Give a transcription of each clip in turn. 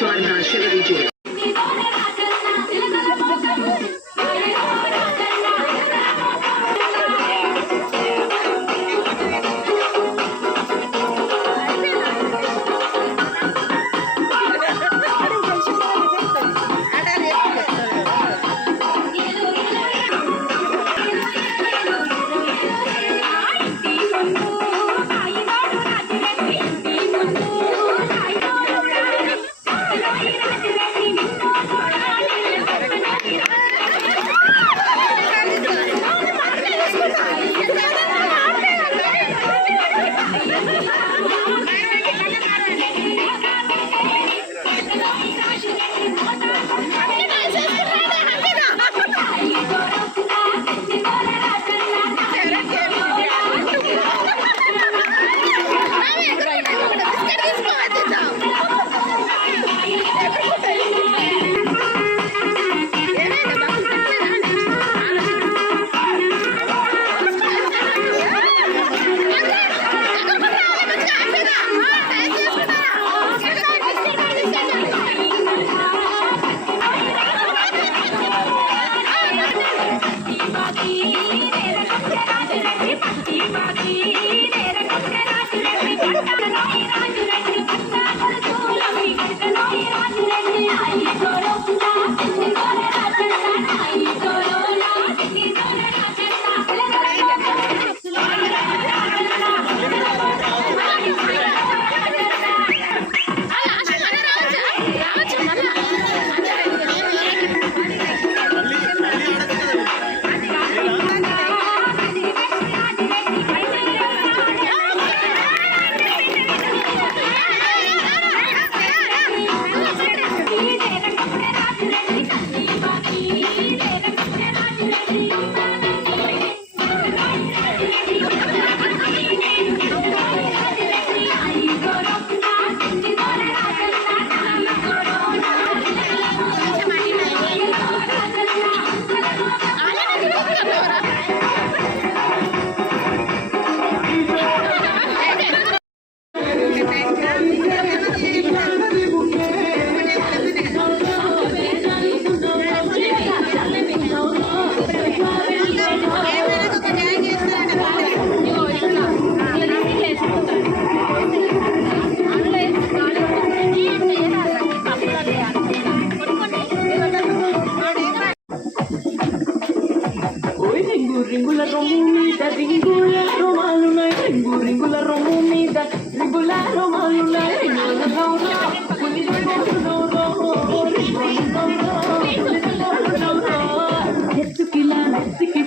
స్వర్ణ శివ విజయ్. రింగుల రొమ్ము మీద రింగుల రోమాలున్నాయి, రింగుల రొమ్ము మీద రింగుల రోమాలున్నాయి. ఎత్తుకిలా ఎత్తికి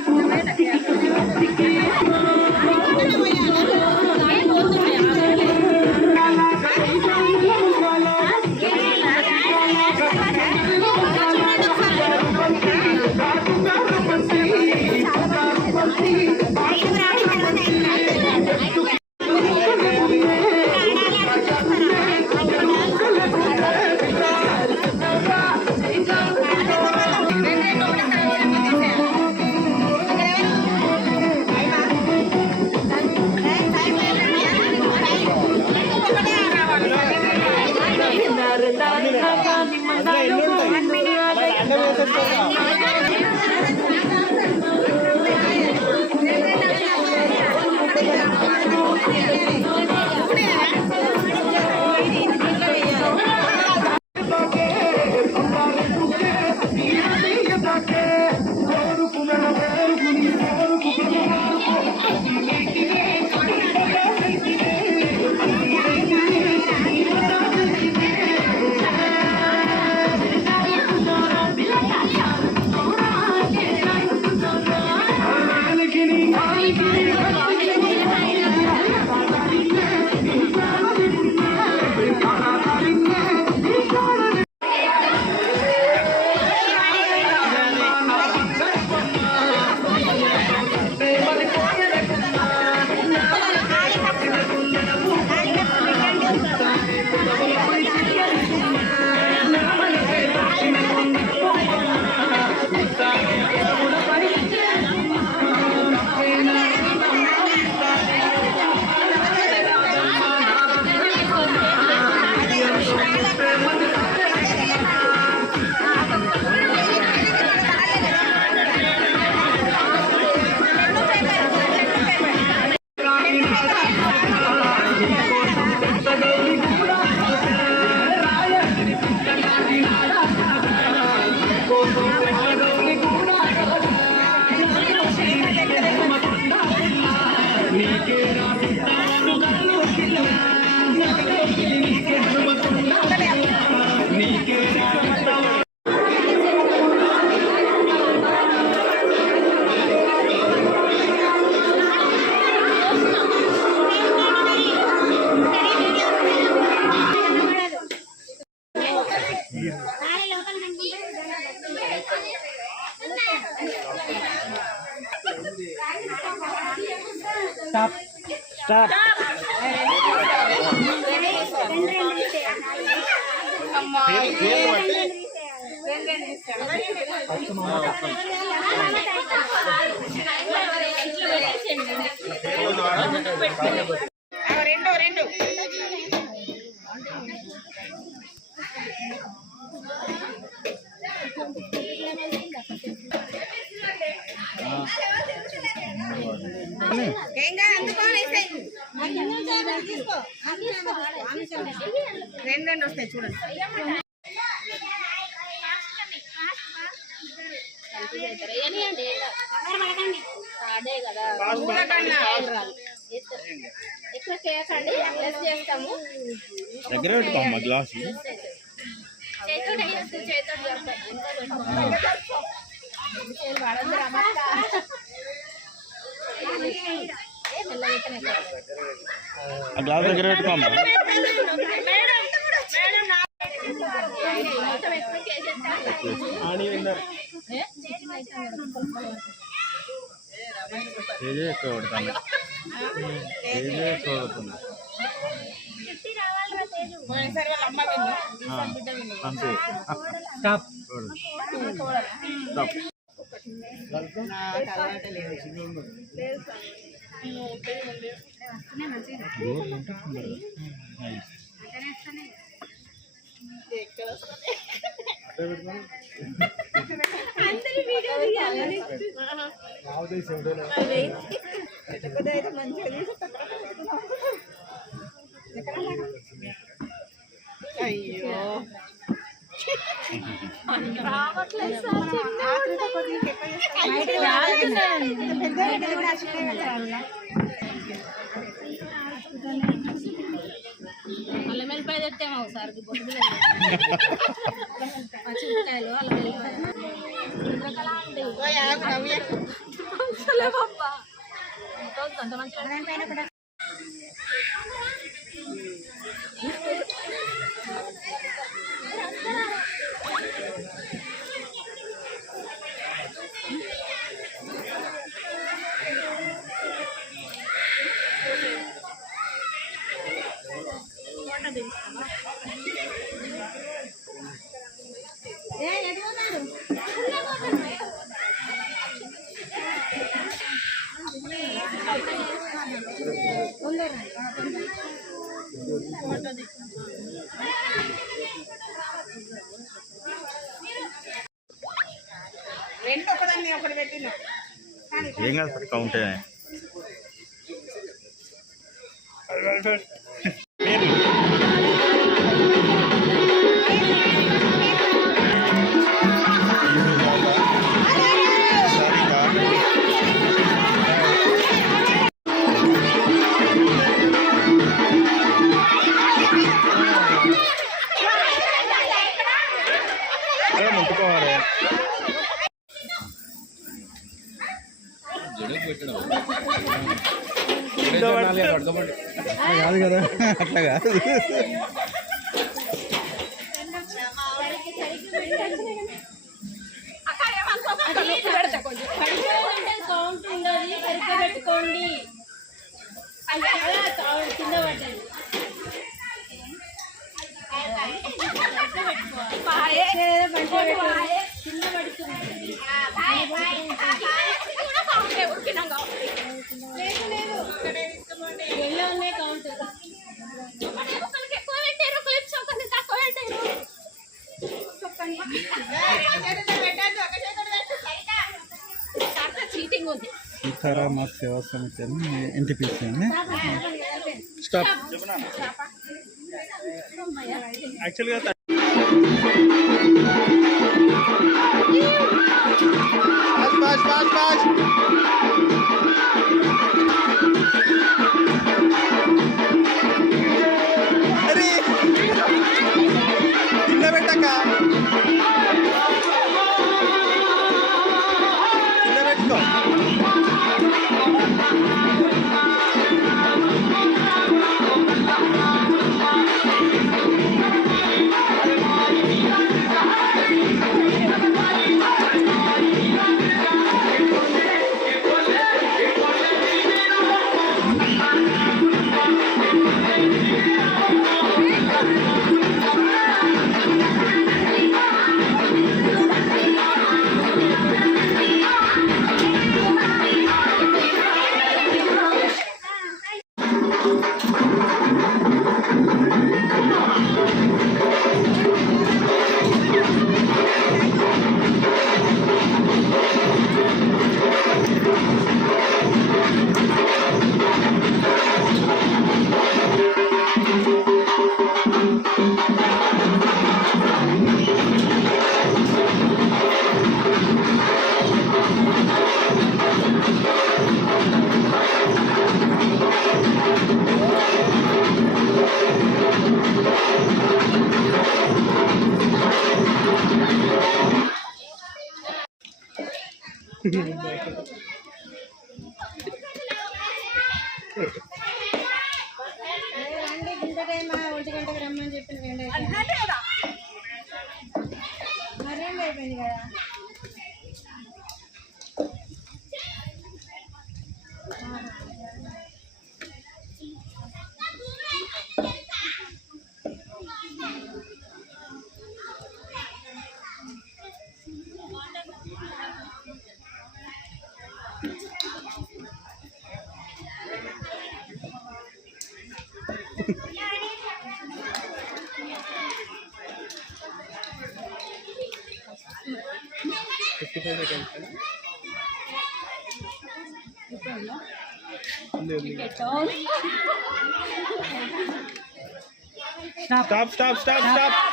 స్టాప్ స్టాప్ రెండు రెండు వస్తాయి చూడండి. అదే కదా ఎక్కువ చేయకండి, ప్లస్ చేస్తాము. దగ్గర పెట్టుకోమ్మా గ్లాసు. చేతో వేయద్దు, చేతో వాడందరూ అమ్మక్క ఆ గ్లాస్ దగ్గర పెట్టుకోమ్మా. ఏదే ఎక్కువ పడుతుంది, ఏదే ఎక్కువ పడుతుంది అంతే. Stop stop. అయ్యో అల్లం వెల్లిపాయ తెచ్చాము ఒకసారి పచ్చిమిరకాయలు అల్లం అంత మంచిగా రెండు ఒకదాన్ని ఒకటి పెట్టిన ఏం కాదు సార్ కౌంటే. ముట్టుకోవాలి. కాదు కదా, అట్లా కాదు. కౌంట్ ఉండదు, సరిగ్గా పెట్టుకోండి. కింద పడ్డది కింద పడుతుంది. ఎల్లో ఉన్నాయి కౌంట్. ఎక్కువ పెట్టారు, తక్కువ పెట్టారు. చీటింగ్ ఉంది. సీతారామ సేవా సమితి అని ఎన్టీపీసీ అని. స్టాప్. యాక్చువల్గా రండి ఇంత టైం 1 గంటకు రమ్మని చెప్పిన వేండి మరేం అయిపోయింది కదా.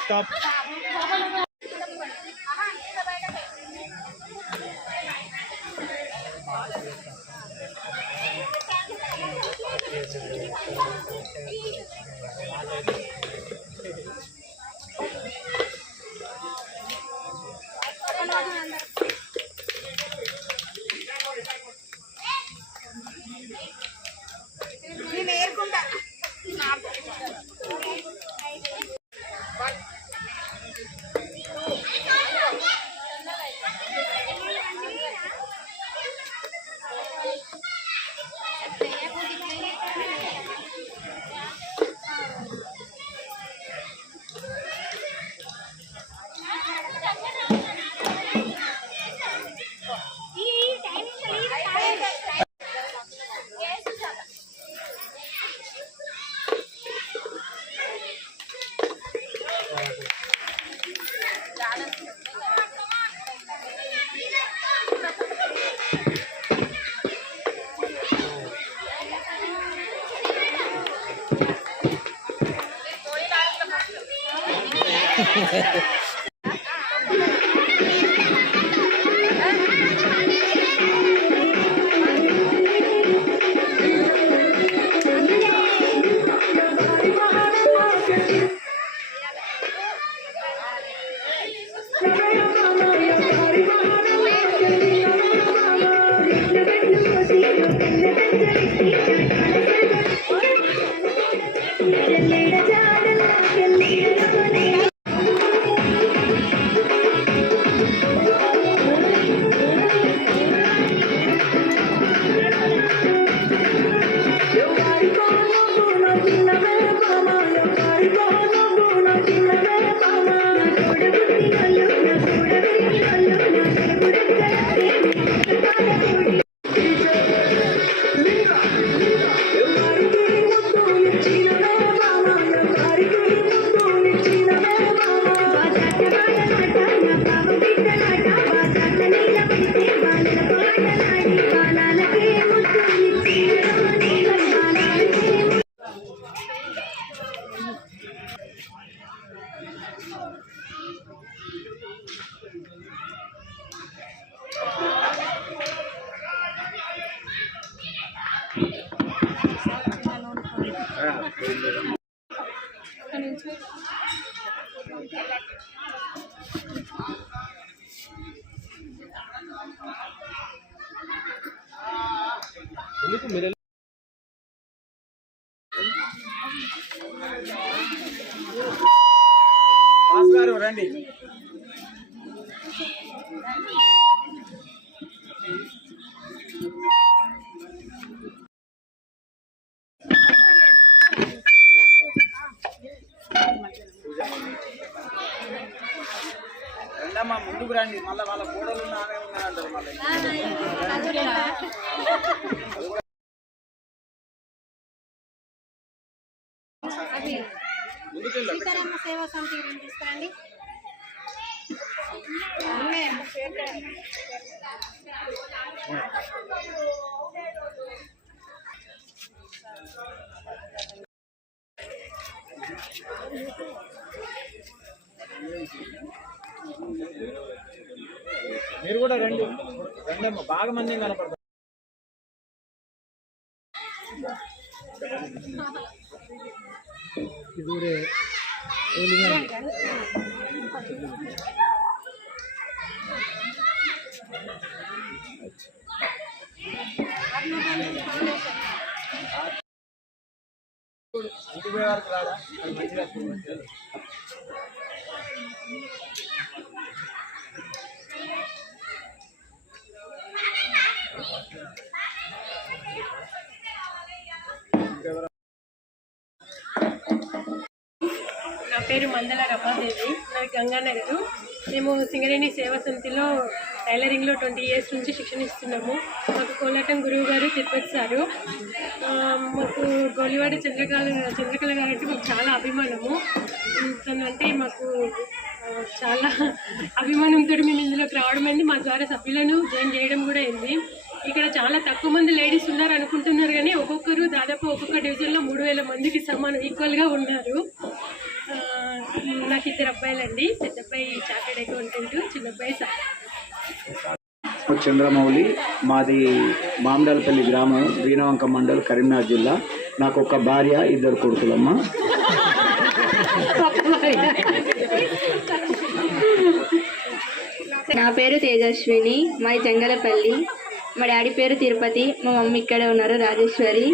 Stop. నేను ఏరుకుంటా. రండి. రండమ్మా ముందుకు రండి. మళ్ళీ వాళ్ళ గోడలు నానే ఉన్నాయంటారు. మళ్ళీ సీతారామ సేవా సమితి తీసుకురండి. మీరు కూడా రండి. రండమ్మా, బాగా మంది కనపడతారు. నా పేరు మందల రమాదేవి, నాది గంగానగర్. మేము సింగరేణి సేవా సమితిలో టైలరింగ్లో 20 years నుంచి శిక్షణ ఇస్తున్నాము. మాకు కోలాటం గురువు గారు తిరుపతి సారు. మాకు గోలివాడ చంద్రకళ గారు అంటే మాకు చాలా అభిమానము. తనంటే మాకు చాలా అభిమానంతో మేము ఇందులోకి రావడం అయింది. మా ద్వారా సభ్యులను జాయిన్ చేయడం కూడా అయింది. ఇక్కడ చాలా తక్కువ మంది లేడీస్ ఉన్నారు అనుకుంటున్నారు, కానీ ఒక్కొక్కరు దాదాపు ఒక్కొక్క డివిజన్లో 3000 మందికి సమానం ఈక్వల్గా ఉన్నారు. నాకు 2 అబ్బాయిలండి. పెద్ద అబ్బాయి చార్టెడ్ అకౌంటెంట్, చిన్న అబ్బాయి చంద్రమౌళి. మాది మామిడాలపల్లి గ్రామం, వీణవంక మండల్, కరీంనగర్ జిల్లా. నాకు ఒక భార్య, 2 కొడుకులమ్మ. నా పేరు తేజస్విని, మాది జంగలపల్లి. మా డాడీ పేరు తిరుపతి, మా మమ్మీ ఇక్కడే ఉన్నారు, రాజేశ్వరి.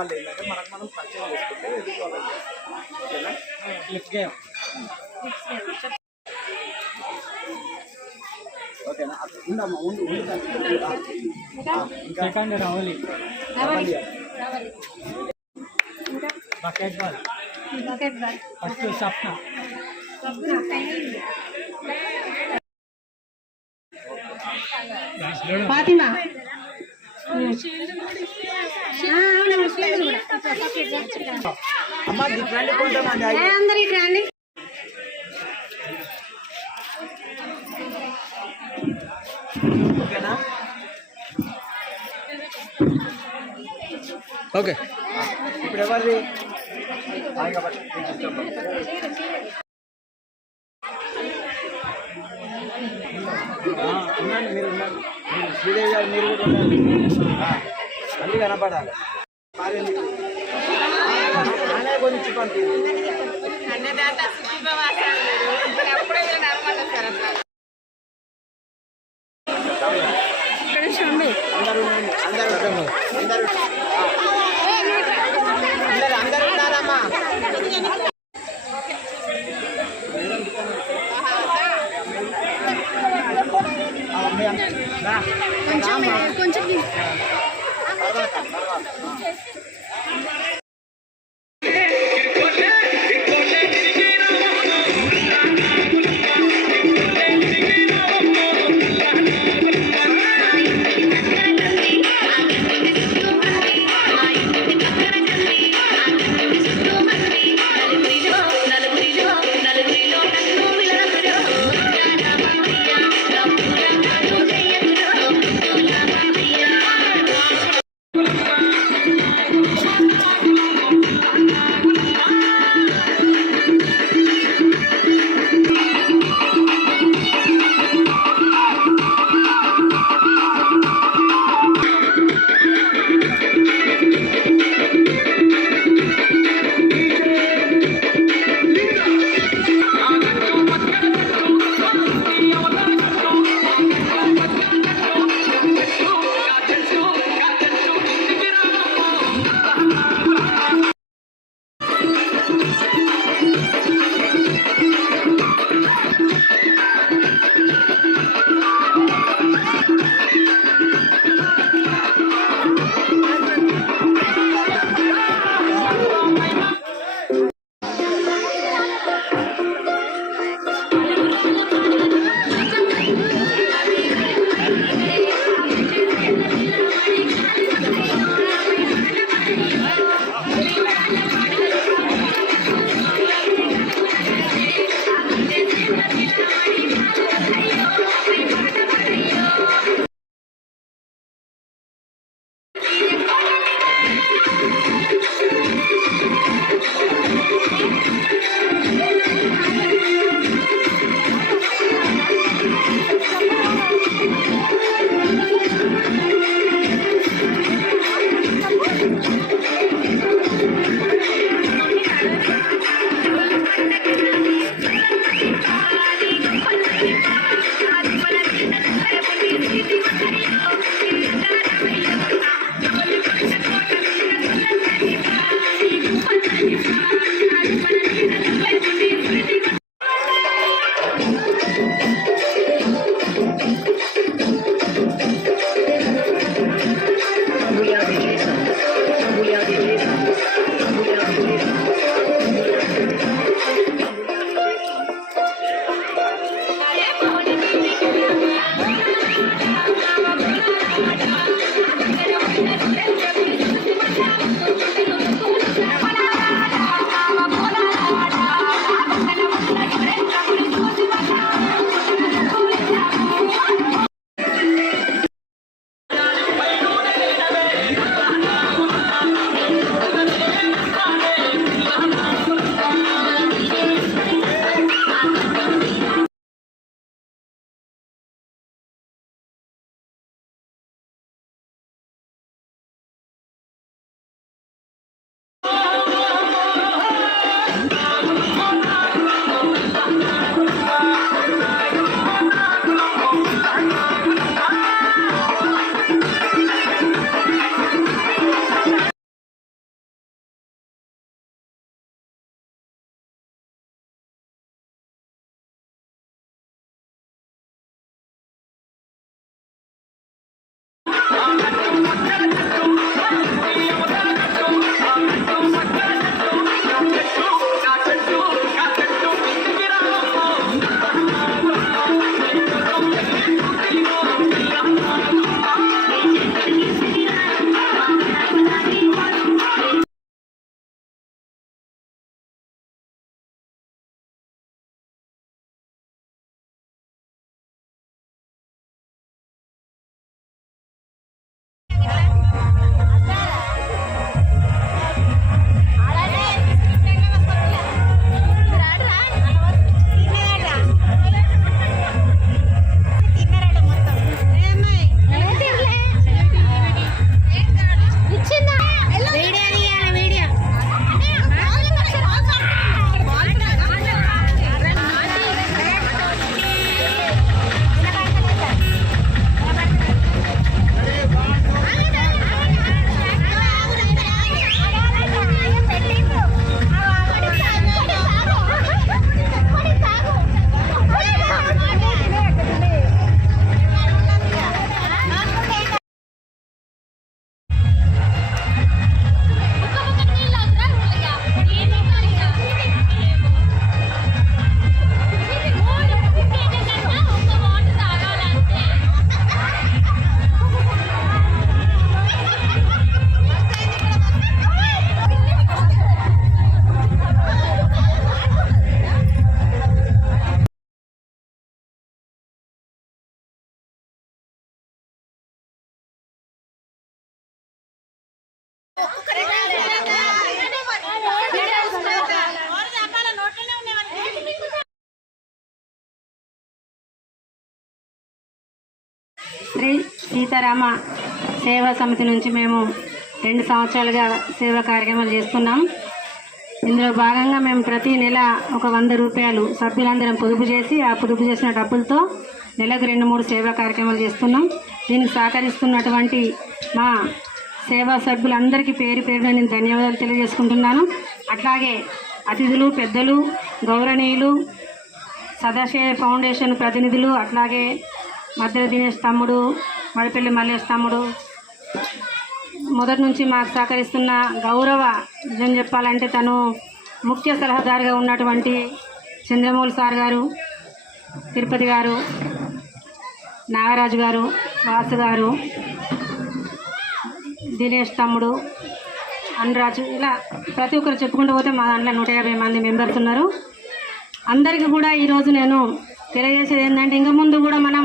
ఏంటంటే మనకు మనం పరిచయం చేసుకుంటే ఎదుర్కోవాలి. ఓకేనా? ఓకేనా? ఉండమ్మా, ఉండు. సెకండ్ రావాలి, బకెట్ బాల్, ఫస్ట్ స్వప్న, ఫాతిమా, అమ్మా రండి, కొంతమంది అందరు ఇటు రండి. ఓకేనా? ఓకే, ఇప్పుడు ఎవరిది? ఉండండి, మీరు ఉండండి. మీరు శ్రీదేవి గారు, మీరు కూడా ఉండండి. అన్నీ కనపడాలి. గురించి అన్నదాత సుఖీభవాసాలు ఎప్పుడైతే నడవాలి సార్ అట్లా. అందరూ ఉన్నారమ్మా. కొంచెం శ్రీ సీతారామ సేవా సమితి నుంచి మేము 2 సంవత్సరాలుగా సేవా కార్యక్రమాలు చేస్తున్నాం. ఇందులో భాగంగా మేము ప్రతి నెల ఒక 100 రూపాయలు సభ్యులందరం పొదుపు చేసి ఆ పొదుపు చేసిన డబ్బులతో నెలకు 2-3 సేవా కార్యక్రమాలు చేస్తున్నాం. దీనికి సహకరిస్తున్నటువంటి మా సేవా సభ్యులందరికీ పేరు పేరున నేను ధన్యవాదాలు తెలియజేసుకుంటున్నాను. అట్లాగే అతిథులు, పెద్దలు, గౌరవనీయులు, సదాశయ ఫౌండేషన్ ప్రతినిధులు, అట్లాగే మధ్య దినేష్ తమ్ముడు, మడిపల్లి మల్లేష్ తమ్ముడు, మొదటి నుంచి మాకు సహకరిస్తున్న గౌరవ నిజం చెప్పాలంటే తను ముఖ్య సలహాదారుగా ఉన్నటువంటి చంద్రమౌళి సార్ గారు, తిరుపతి గారు, నాగరాజు గారు, వాసు గారు, దినేష్ తమ్ముడు, అనురాజు, ఇలా ప్రతి ఒక్కరు చెప్పుకుంటూ పోతే మా దాంట్లో 150 మంది మెంబర్స్ ఉన్నారు. అందరికీ కూడా ఈరోజు నేను తెలియజేసేది ఏంటంటే ఇంకా ముందు కూడా మనం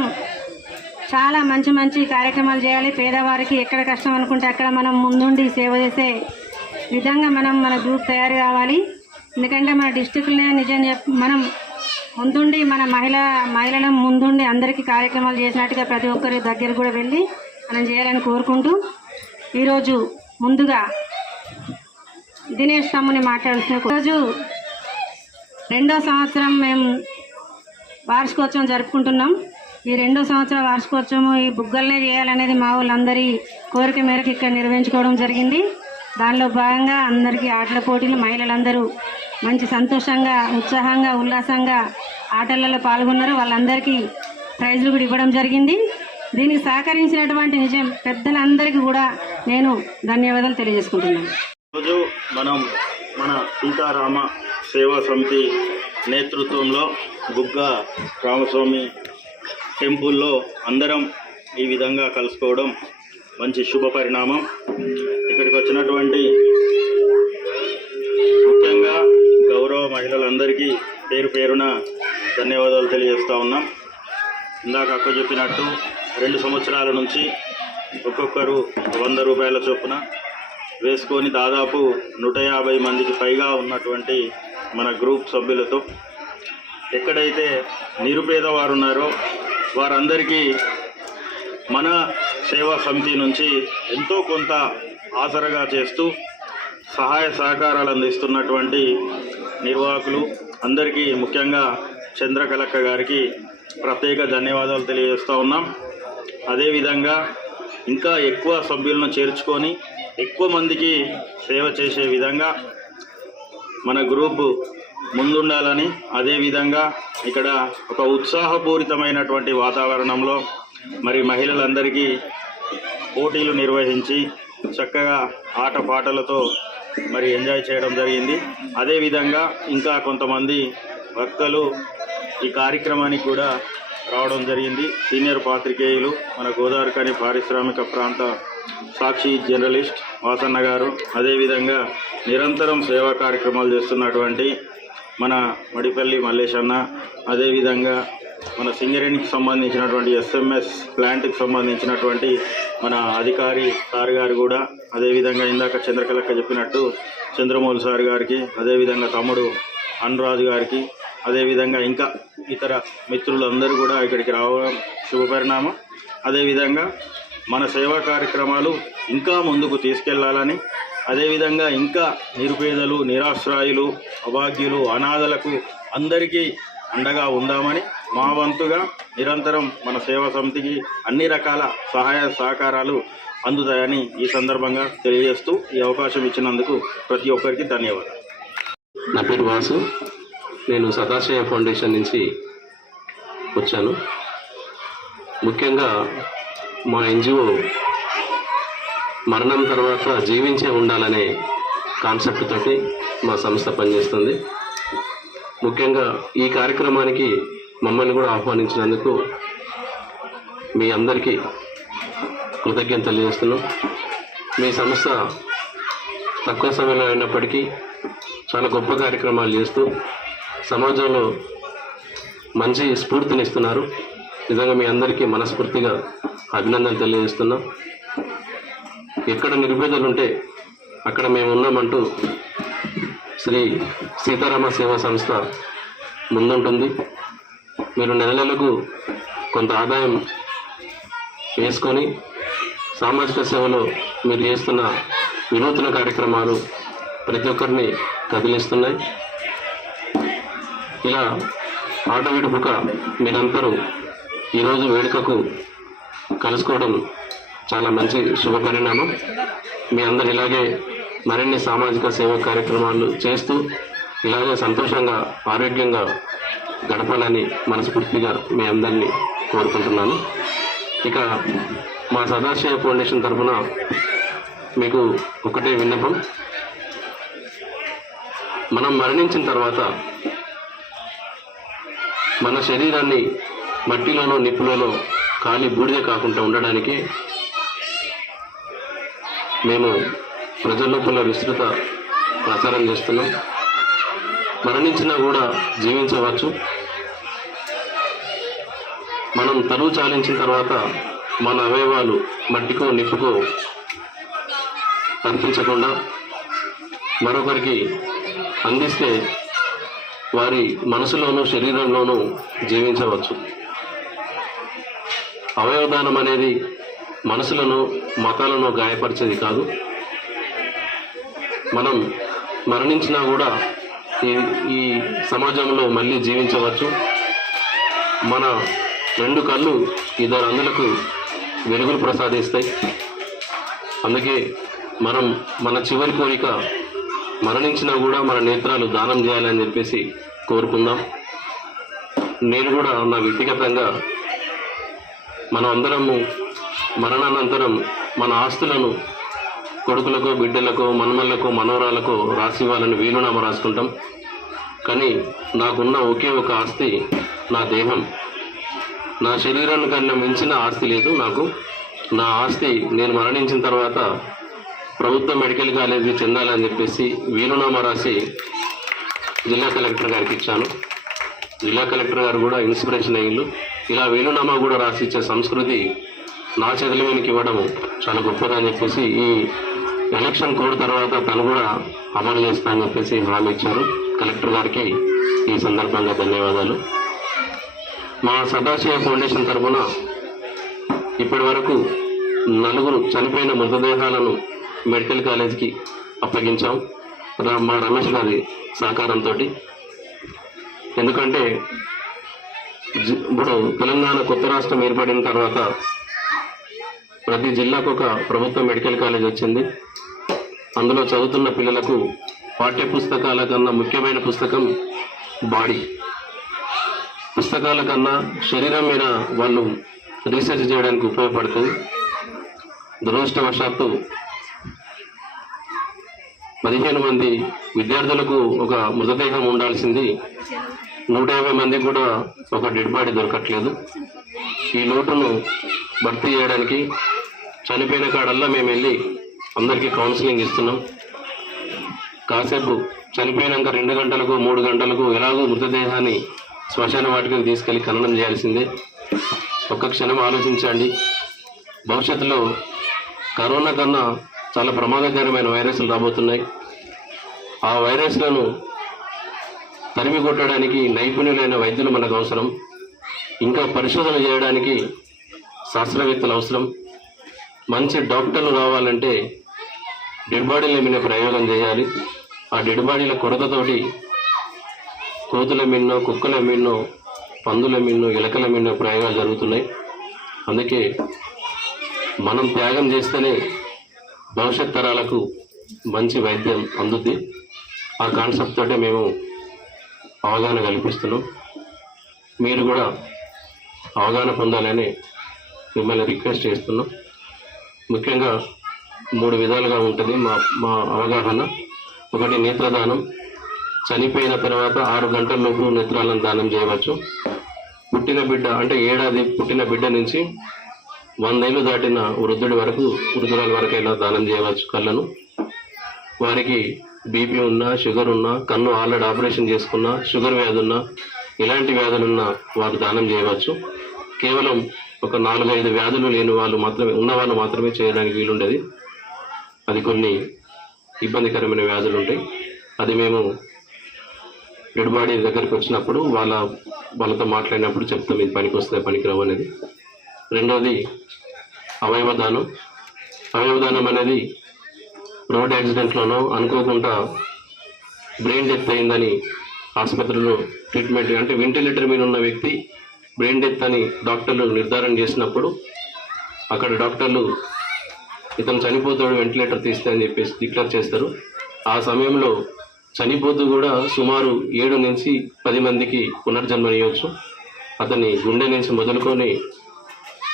చాలా మంచి మంచి కార్యక్రమాలు చేయాలి. పేదవారికి ఎక్కడ కష్టం అనుకుంటే అక్కడ మనం ముందుండి సేవ చేసే విధంగా మన గ్రూప్ తయారు కావాలి. ఎందుకంటే మన డిస్టిక్లోనే నిజం మనం ముందుండి మన మహిళల ముందుండి అందరికీ కార్యక్రమాలు చేసినట్టుగా ప్రతి ఒక్కరి దగ్గర కూడా వెళ్ళి మనం చేయాలని కోరుకుంటూ ఈరోజు ముందుగా దినేష్ తమ్ముని మాట్లాడుతున్న రోజు 2వ సంవత్సరం మేము వార్షికోత్సవం జరుపుకుంటున్నాం. ఈ 2వ సంవత్సరం వార్షికోత్సవం ఈ బుగ్గలనే చేయాలనేది మా వాళ్ళందరి కోరిక మేరకు ఇక్కడ నిర్వహించుకోవడం జరిగింది. దానిలో భాగంగా అందరికీ ఆటల పోటీలు, మహిళలందరూ మంచి సంతోషంగా, ఉత్సాహంగా, ఉల్లాసంగా ఆటలలో పాల్గొన్నారు. వాళ్ళందరికీ ప్రైజులు కూడా ఇవ్వడం జరిగింది. దీనికి సహకరించినటువంటి నిజం పెద్దలందరికీ కూడా నేను ధన్యవాదాలు తెలియజేసుకుంటున్నాను. ఈరోజు మనం మన సీతారామ సేవా సమితి నేతృత్వంలో బుగ్గ రామస్వామి టెంపుల్లో అందరం ఈ విధంగా కలుసుకోవడం మంచి శుభ పరిణామం. ఇక్కడికి వచ్చినటువంటి ముఖ్యంగా గౌరవ మహిళలందరికీ పేరు పేరున ధన్యవాదాలు తెలియజేస్తూ ఉన్నాం. ఇందాక అక్క చెప్పినట్టు 2 సంవత్సరాల నుంచి ఒక్కొక్కరు 100 రూపాయల చొప్పున వేసుకొని దాదాపు 150 మందికి పైగా ఉన్నటువంటి మన గ్రూప్ సభ్యులతో ఎక్కడైతే నిరుపేద వారు ఉన్నారో వారందరికీ మన సేవా సమితి నుంచి ఎంతో కొంత ఆసరగా చేస్తూ సహాయ సహకారాలు అందిస్తున్నటువంటి నిర్వాహకులు అందరికీ, ముఖ్యంగా చంద్రకళక్క గారికి ప్రత్యేక ధన్యవాదాలు తెలియజేస్తూ ఉన్నాం. అదేవిధంగా ఇంకా ఎక్కువ సభ్యులను చేర్చుకొని ఎక్కువ మందికి సేవ చేసే విధంగా మన గ్రూప్ ముందుండాలని, అదేవిధంగా ఇక్కడ ఒక ఉత్సాహపూరితమైనటువంటి వాతావరణంలో మరి మహిళలందరికీ పోటీలు నిర్వహించి చక్కగా ఆటపాటలతో మరి ఎంజాయ్ చేయడం జరిగింది. అదేవిధంగా ఇంకా కొంతమంది వక్తలు ఈ కార్యక్రమానికి కూడా రావడం జరిగింది. సీనియర్ పాత్రికేయులు, మన గోదావరిఖని పారిశ్రామిక ప్రాంత సాక్షి జర్నలిస్ట్ వాసన్న గారు, అదేవిధంగా నిరంతరం సేవా కార్యక్రమాలు చేస్తున్నటువంటి మన మడిపల్లి మల్లేష్ అన్న, అదేవిధంగా మన సింగరేణికి సంబంధించినటువంటి SMS ప్లాంట్కి సంబంధించినటువంటి మన అధికారి సార్ గారు కూడా, అదేవిధంగా ఇందాక చంద్రకళక్క చెప్పినట్టు చంద్రమౌళి సార్ గారికి, అదేవిధంగా తమ్ముడు అనురాజు గారికి, అదేవిధంగా ఇంకా ఇతర మిత్రులందరూ కూడా ఇక్కడికి రావడం శుభపరిణామం. అదేవిధంగా మన సేవా కార్యక్రమాలు ఇంకా ముందుకు తీసుకెళ్లాలని, అదేవిధంగా ఇంకా నిరుపేదలు, నిరాశ్రాయులు, అభాగ్యులు, అనాథలకు అందరికీ అండగా ఉందామని మా వంతుగా నిరంతరం మన సేవా సమితికి అన్ని రకాల సహాయ సహకారాలు అందుతాయని ఈ సందర్భంగా తెలియజేస్తూ ఈ అవకాశం ఇచ్చినందుకు ప్రతి ఒక్కరికి ధన్యవాదాలు. నా పేరు వాసు. నేను సదాశయ ఫౌండేషన్ నుంచి వచ్చాను. ముఖ్యంగా మా NGO మరణం తర్వాత జీవించే ఉండాలనే కాన్సెప్ట్ తోటి మా సంస్థ పనిచేస్తుంది. ముఖ్యంగా ఈ కార్యక్రమానికి మమ్మల్ని కూడా ఆహ్వానించినందుకు మీ అందరికీ కృతజ్ఞతలు తెలియజేస్తున్నాం. మీ సంస్థ తక్కువ సమయంలో అయినప్పటికీ చాలా గొప్ప కార్యక్రమాలు చేస్తూ సమాజంలో మంచి స్ఫూర్తినిస్తున్నారు. నిజంగా మీ అందరికీ మనస్ఫూర్తిగా అభినందనలు తెలియజేస్తున్నాం. ఎక్కడ నిరుపేదలు ఉంటే అక్కడ మేము ఉన్నామంటూ శ్రీ సీతారామ సేవా సంస్థ ముందుంటుంది. మీరు నెల నెలకు కొంత ఆదాయం వేసుకొని సామాజిక సేవలో మీరు చేస్తున్న వినూత్న కార్యక్రమాలు ప్రతి ఒక్కరిని కదిలిస్తున్నాయి. ఇలా ఆట విడుపుక మీరందరూ ఈరోజు వేడుకకు కలుసుకోవడం చాలా మంచి శుభ పరిణామం. మీ అందరు ఇలాగే మరిన్ని సామాజిక సేవా కార్యక్రమాలు చేస్తూ ఇలాగే సంతోషంగా ఆరోగ్యంగా గడపాలని మనస్ఫూర్తిగా మీ అందరినీ కోరుకుంటున్నాను. ఇక మా సదాశివ ఫౌండేషన్ తరఫున మీకు ఒకటే విన్నపం, మనం మరణించిన తర్వాత మన శరీరాన్ని మట్టిలోనో నిప్పులలో కాలి బూడిద కాకుండా ఉండడానికి మేము ప్రజల లోపల విస్తృత ప్రచారం చేస్తున్నాం. మరణించినా కూడా జీవించవచ్చు. మనం తనువు చాలించిన తర్వాత మన అవయవాలు మట్టికో నిప్పుకో అర్పించకుండా మరొకరికి అందిస్తే వారి మనసులోనూ శరీరంలోనూ జీవించవచ్చు. అవయవదానం అనేది మనసులను మతాలను గాయపరిచేది కాదు. మనం మరణించినా కూడా ఈ సమాజంలో మళ్ళీ జీవించవచ్చు. మన 2 కళ్ళు ఇద్దరు అందులకు వెలుగులు ప్రసాదిస్తాయి. అందుకే మనం మన చివరి కోరిక మరణించినా కూడా మన నేత్రాలు దానం చేయాలని చెప్పేసి కోరుకుందాం. నేను కూడా నా వ్యక్తిగతంగా మనం అందరము మరణానంతరం మన ఆస్తులను కొడుకులకు, బిడ్డలకు, మనమళ్లకు, మనవరాలకు రాసి ఇవ్వాలని వీలునామా రాసుకుంటాం. కానీ నాకున్న ఒకే ఒక ఆస్తి నా దేహం. నా శరీరాన్ని కన్నా మించిన ఆస్తి లేదు నాకు. నా ఆస్తి నేను మరణించిన తర్వాత ప్రభుత్వ మెడికల్ కాలేజీ చెందాలని చెప్పేసి వీలునామా రాసి జిల్లా కలెక్టర్ గారికి ఇచ్చాను. జిల్లా కలెక్టర్ గారు కూడా ఇన్స్పిరేషన్ అయ్యిండు. ఇలా వీలునామా కూడా రాసి ఇచ్చే సంస్కృతి నా చేతుల మీదకి ఇవ్వడం చాలా గొప్పదని చెప్పేసి ఈ ఎలక్షన్ కోడ్ తర్వాత తను కూడా అమలు చేస్తానని చెప్పేసి హామీ ఇచ్చారు. కలెక్టర్ గారికి ఈ సందర్భంగా ధన్యవాదాలు. మా సదాశివ ఫౌండేషన్ తరఫున ఇప్పటి వరకు 4 చనిపోయిన మృతదేహాలను మెడికల్ కాలేజ్కి అప్పగించాం మా రమేష్ గారి సహకారంతో. ఎందుకంటే ఇప్పుడు తెలంగాణ కొత్త రాష్ట్రం ఏర్పడిన తర్వాత ప్రతి జిల్లాకు ఒక ప్రభుత్వ మెడికల్ కాలేజ్ వచ్చింది. అందులో చదువుతున్న పిల్లలకు పాఠ్య పుస్తకాల కన్నా ముఖ్యమైన పుస్తకం బాడీ. పుస్తకాల కన్నా శరీరం మీద వాళ్ళు రీసెర్చ్ చేయడానికి ఉపయోగపడుతుంది. దురదృష్టవశాత్తు 15 మంది విద్యార్థులకు ఒక మృతదేహం ఉండాల్సింది 150 మందికి కూడా ఒక డెడ్ బాడీ దొరకట్లేదు. ఈ లోటును భర్తీ చేయడానికి చనిపోయిన కాడల్లా మేము వెళ్ళి అందరికీ కౌన్సిలింగ్ ఇస్తున్నాం. కాసేపు చనిపోయినాక 2 గంటలకు 3 గంటలకు ఎలాగో మృతదేహాన్ని శ్మశాన వాటికి తీసుకెళ్లి ఖననం చేయాల్సిందే. ఒక్క క్షణం ఆలోచించండి. భవిష్యత్తులో కరోనా కన్నా చాలా ప్రమాదకరమైన వైరస్లు రాబోతున్నాయి. ఆ వైరస్లను తరిమి కొట్టడానికి నైపుణ్యులైన వైద్యులు మనకు అవసరం. ఇంకా పరిశోధన చేయడానికి శాస్త్రవేత్తలు అవసరం. మంచి డాక్టర్లు రావాలంటే డెడ్ బాడీల మీద ప్రయోగం చేయాలి. ఆ డెడ్ బాడీల కొరతతోటి కోతుల మీన్నో, కుక్కల మీన్నో, పందుల మీన్నో, ఎలకల మీన్నో ప్రయోగాలు జరుగుతున్నాయి. అందుకే మనం త్యాగం చేస్తేనే భవిష్యత్ తరాలకు మంచి వైద్యం అందుద్ది. ఆ కాన్సెప్ట్ తోటే మేము అవగాహన కల్పిస్తున్నాం. మీరు కూడా అవగాహన పొందాలని మిమ్మల్ని రిక్వెస్ట్ చేస్తున్నాం. ముఖ్యంగా 3 విధాలుగా ఉంటుంది మా అవగాహన. ఒకటి నేత్రదానం. చనిపోయిన తర్వాత 6 గంటలలోపు నేత్రాలను దానం చేయవచ్చు. పుట్టిన బిడ్డ అంటే ఏడాది పుట్టిన బిడ్డ నుంచి 100 ఏళ్ళు దాటిన వృద్ధురాల వరకైనా దానం చేయవచ్చు కళ్ళను. వారికి బీపీ ఉన్నా, షుగర్ ఉన్నా, కన్ను ఆల్రెడీ ఆపరేషన్ చేసుకున్నా, షుగర్ వ్యాధి ఉన్నా, ఇలాంటి వ్యాధులున్నా వారు దానం చేయవచ్చు. కేవలం ఒక 4-5 వ్యాధులు లేని వాళ్ళు మాత్రమే, ఉన్నవాళ్ళు మాత్రమే చేయడానికి వీలుండేది. అది కొన్ని ఇబ్బందికరమైన వ్యాధులు ఉంటాయి. అది మేము డెడ్ బాడీ దగ్గరికి వచ్చినప్పుడు వాళ్ళతో మాట్లాడినప్పుడు చెప్తాం ఇది పనికి వస్తుంది పనికిరావు అనేది. రెండవది అవయవదానం. అవయవదానం అనేది రోడ్ యాక్సిడెంట్లోనో అనుకోకుండా బ్రెయిన్ డెత్ అయిందని ఆసుపత్రిలో ట్రీట్మెంట్ అంటే వెంటిలేటర్ మీద ఉన్న వ్యక్తి బ్రెయిన్ డెత్ అని డాక్టర్లు నిర్ధారణ చేసినప్పుడు అక్కడ డాక్టర్లు ఇతను చనిపోతాడు వెంటిలేటర్ తీస్తే అని చెప్పేసి డిక్లేర్ చేస్తారు. ఆ సమయంలో చనిపోతూ కూడా సుమారు 7 నుంచి 10 మందికి పునర్జన్మనియవచ్చు. అతని గుండె నుంచి మొదలుకొని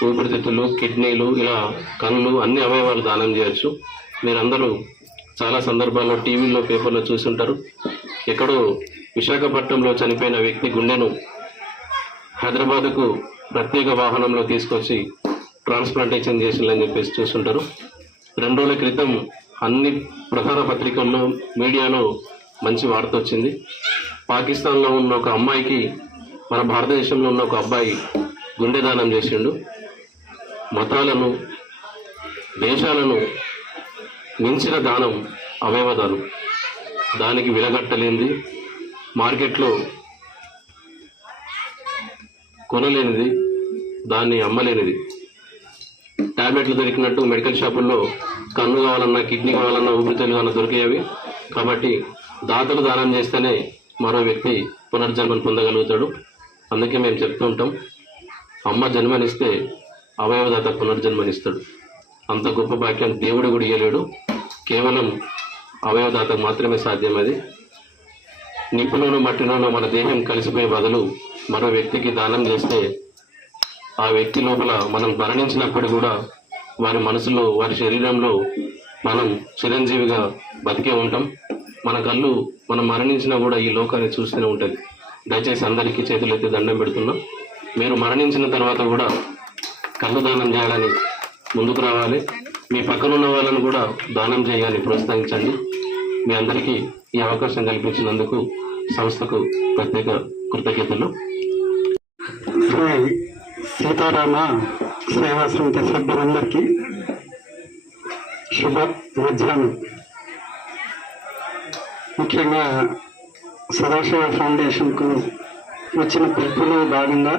ఊపిరితిత్తులు, కిడ్నీలు, ఇలా కళ్ళు, అన్ని అవయవాలు దానం చేయొచ్చు. మీరందరూ చాలా సందర్భాల్లో టీవీల్లో, పేపర్లో చూసుంటారు. ఎక్కడో విశాఖపట్నంలో చనిపోయిన వ్యక్తి గుండెను హైదరాబాద్కు ప్రత్యేక వాహనంలో తీసుకొచ్చి ట్రాన్స్ప్లాంటేషన్ చేసిందని చెప్పేసి చూస్తుంటారు. 2 రోజుల క్రితం అన్ని ప్రధాన పత్రికల్లో, మీడియాలో మంచి వార్త వచ్చింది. పాకిస్తాన్లో ఉన్న ఒక అమ్మాయికి మన భారతదేశంలో ఉన్న ఒక అబ్బాయి గుండె దానం చేసిండు. మతాలను, దేశాలను మించిన దానం అవయవదానం. దానికి విలగట్టలేనిది, మార్కెట్లో కొనలేనిది, దాన్ని అమ్మలేనిది. టాబ్లెట్లు దొరికినట్టు మెడికల్ షాపుల్లో కన్ను కావాలన్నా, కిడ్నీ కావాలన్నా, ఊపిరితిత్తులు కావాలన్నా దొరికేవి. కాబట్టి దాతలు దానం చేస్తేనే మరో వ్యక్తి పునర్జన్మను పొందగలుగుతాడు. అందుకే మేము చెప్తూ ఉంటాం, అమ్మ జన్మనిస్తే అవయవదాత పునర్జన్మనిస్తాడు. అంత గొప్ప భాగ్యం దేవుడు కూడా ఇయ్యలేడు, కేవలం అవయవదాతకు మాత్రమే సాధ్యం. అది నిప్పులోనూ మట్టిలోనూ మన దేహం కలిసిపోయే బదులు మరో వ్యక్తికి దానం చేస్తే ఆ వ్యక్తి లోపల మనం మరణించినప్పుడు కూడా వారి మనసులో, వారి శరీరంలో మనం చిరంజీవిగా బతికే ఉంటాం. మన కళ్ళు మనం మరణించినా కూడా ఈ లోకాన్ని చూస్తూనే ఉంటుంది. దయచేసి అందరికీ చేతులెత్తి దండం పెడుతున్నాం. మీరు మరణించిన తర్వాత కూడా కళ్ళు దానం చేయాలని ముందుకు రావాలి. మీ పక్కన ఉన్న వాళ్ళను కూడా దానం చేయాలని ప్రోత్సహించండి. మీ అందరికీ ఈ అవకాశం కల్పించినందుకు సంస్థకు ప్రత్యేక కృతజ్ఞతలు. శ్రీ సీతారామ సేవా సమితి సభ్యులందరికీ శుభ మధ్యాహ్నం. ముఖ్యంగా సదాశివ ఫౌండేషన్కు వచ్చిన పిలుపులో భాగంగా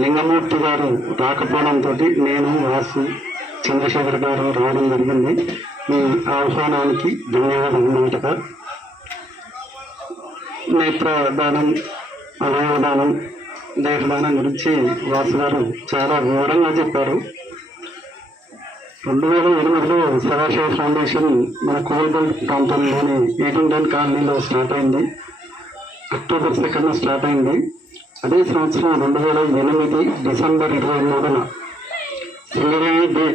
లింగమూర్తి గారు రాకపోవడంతో నేను, వాసు, చంద్రశేఖర్ గారు రావడం జరిగింది. మీ ఆహ్వానానికి ధన్యవాదాలు. మొదటగా నేత్రదానం, అవయవదానం, దేహదానం గురించి వాసు గారు చాలా వివరంగా చెప్పారు. 2008లో సదాశివ ఫౌండేషన్ మన కోల్గల్ ప్రాంతంలోని 810 కాలనీలో స్టార్ట్ అయింది. అక్టోబర్ 2న స్టార్ట్ అయింది. అదే సంవత్సరం 2008 డిసెంబర్ 23న సింగరేణి డే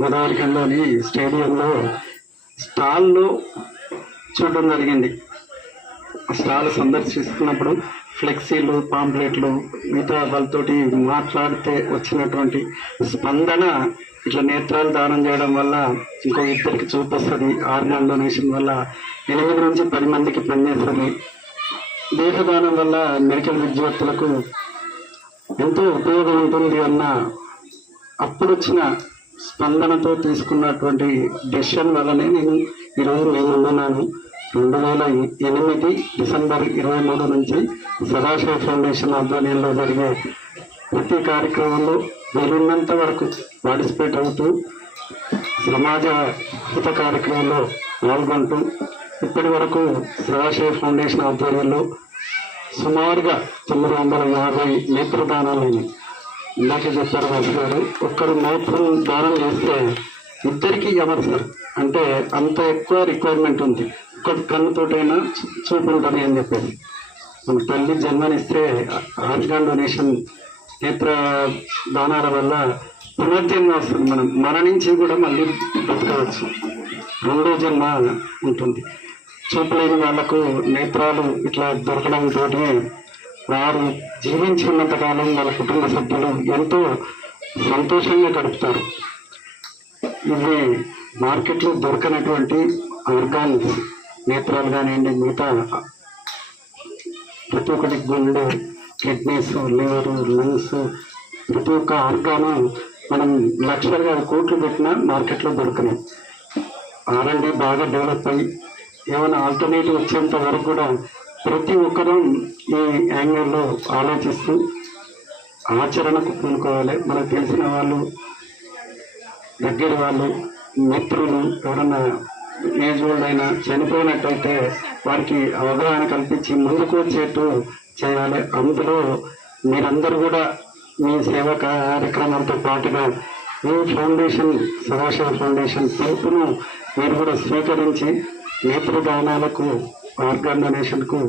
గోదావరికంలోని స్టేడియంలో స్టాల్లో చూడడం జరిగింది. ఆ స్టాల్ సందర్శిస్తున్నప్పుడు ఫ్లెక్సీలు, పాంప్లెట్లు, మిగతా వాళ్ళతోటి మాట్లాడితే వచ్చినటువంటి స్పందన, ఇట్లా నేత్రాలు దానం చేయడం వల్ల ఇంకో 2కి చూపు వస్తుంది, ఆర్గాన్ డొనేషన్ వల్ల 8 నుంచి 10 మందికి పనిచేస్తుంది, దేహదానం వల్ల మెడికల్ విద్యార్థులకు ఎంతో ఉపయోగం ఉంటుంది అన్న అప్పుడు వచ్చిన స్పందనతో తీసుకున్నటువంటి డెసిషన్ వల్లనే నేను ఈరోజు ఉన్నాను. 2008 డిసెంబర్ 23 నుంచి సదాశివ ఫౌండేషన్ ఆధ్వర్యంలో జరిగే ప్రతి కార్యక్రమంలో వీలున్నంత వరకు పార్టిసిపేట్ అవుతూ సమాజ హిత కార్యక్రమంలో పాల్గొంటూ ఇప్పటి వరకు సదాశివ ఫౌండేషన్ ఆధ్వర్యంలో సుమారుగా 950 నేత్రదానాలని ఇందాక చెప్పారు వాసు గారు. ఒక్కరు నేత్రం దానం చేస్తే 2కి అమర్చారు. అంటే అంత ఎక్కువ రిక్వైర్మెంట్ ఉంది. ఒక్క కన్నుతోటైనా చూపు ఉంటుంది అని చెప్పేసి మన తల్లి జన్మనిస్తే ఆర్గాన్ డొనేషన్, నేత్ర దానాల వల్ల పునర్జన్మ వస్తుంది. మనం మరణించి కూడా మళ్ళీ బ్రతకవచ్చు, 2వ జన్మ ఉంటుంది. చూపలేని వాళ్లకు నేత్రాలు ఇట్లా దొరకడంతో వారు జీవించి ఉన్నంతకాలం వాళ్ళ కుటుంబ సభ్యులు ఎంతో సంతోషంగా గడుపుతారు. ఇవి మార్కెట్లో దొరకనటువంటి ఆర్గాన్స్, నేత్రాలు కానివ్వండి, మిగతా ప్రతి ఒక్కటి గుండె, కిడ్నీస్, లివరు, లంగ్స్, ప్రతి ఒక్క ఆర్గాను మనం లక్షలుగా కోట్లు పెట్టినా మార్కెట్లో దొరకలేదు. R&D బాగా డెవలప్ అయ్యి ఏమైనా ఆల్టర్నేటివ్ వచ్చేంత వరకు కూడా ప్రతి ఒక్కరూ ఈ యాంగిల్లో ఆలోచిస్తూ ఆచరణకు పూనుకోవాలి. మనకు తెలిసిన వాళ్ళు, దగ్గర వాళ్ళు, మిత్రులు ఎవరన్నా ఏజ్ ఓల్డ్ అయినా చనిపోయినట్టయితే వారికి అవగాహన కల్పించి ముందుకు వచ్చేట్టు చేయాలి. అందులో మీరందరూ కూడా మీ సేవా కార్యక్రమాలతో పాటుగా ఈ ఫౌండేషన్, సదాశివ ఫౌండేషన్ పిలుపును మీరు కూడా స్వీకరించి నేత్రదానాలకు, ఆర్గాన్ డొనేషన్కు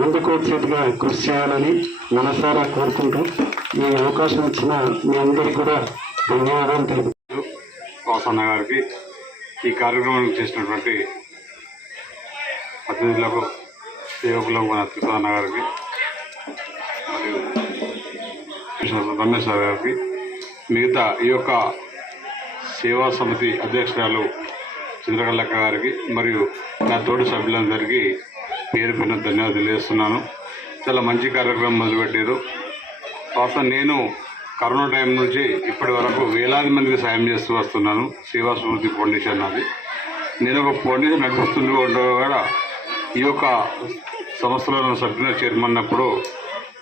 ముందుకు వచ్చేట్టుగా కృషి చేయాలని మనసారా కోరుకుంటూ ఈ అవకాశం ఇచ్చిన మీ అందరికీ కూడా ధన్యవాదాలు తెలుపుతూ వాసన్న గారికి, ఈ కార్యక్రమం చేసినటువంటి అతిథులకు, సేవకులకు మన అత్యుతాన్న గారికి మరియు రమేశ్వర గారికి, మిగతా ఈ యొక్క సేవా సమితి అధ్యక్షురాలు చంద్రకళక్క గారికి మరియు నా తోటి సభ్యులందరికీ పేరు పైన ధన్యవాదాలు తెలియజేస్తున్నాను. చాలా మంచి కార్యక్రమం మొదలుపెట్టారు. వాస్తవం నేను కరోనా టైం నుంచి ఇప్పటి వరకు వేలాది మందికి సాయం చేస్తూ వస్తున్నాను. సేవా స్ఫూర్తి ఫౌండేషన్ అది. నేను ఒక ఫౌండేషన్ నడిపిస్తుంది కూడా ఈ యొక్క సంస్థలో సభ్యుల చైర్మన్ అన్నప్పుడు